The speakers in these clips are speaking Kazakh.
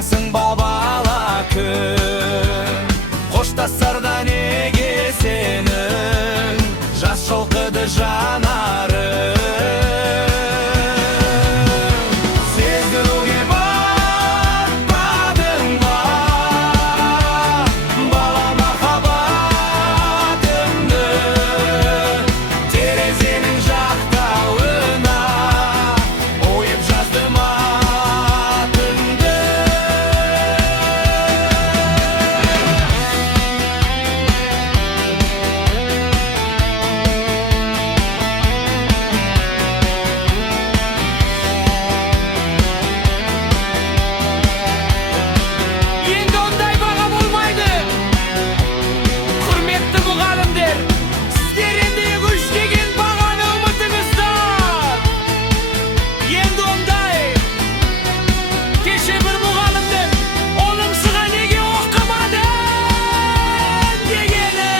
Аңдасың бала күн, қоштасарда неге сенің жас шалқыды жанары. Сездіруге батпадың ба бала махаббатымды, терезенің жақтауына ойып жаздым атыңды. Енді ондай баға болмайды, құрметті мұғалімдер. Сіздер енді үш деген бағаны ұмытыңыздар. Енді ондай кеше бір мұғалімнің оныншыға неге оқымадың дегені.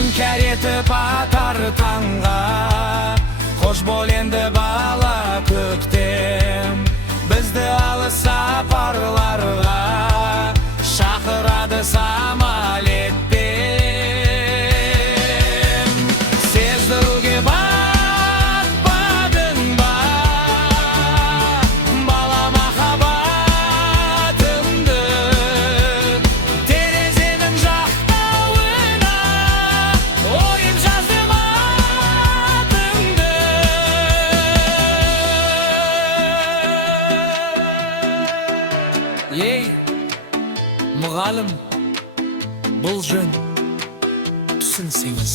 Іңкәр етіп атар таңға, қош бол енді бала көктем. Бізді алыс сапарларға шақырады самалетпен. Сездіруге батпадың ба бала махаббатымды, терезенің жақтауына ойып жаздым атыңды. Ей, мұғалім, бұл жөн түсінсеңіз.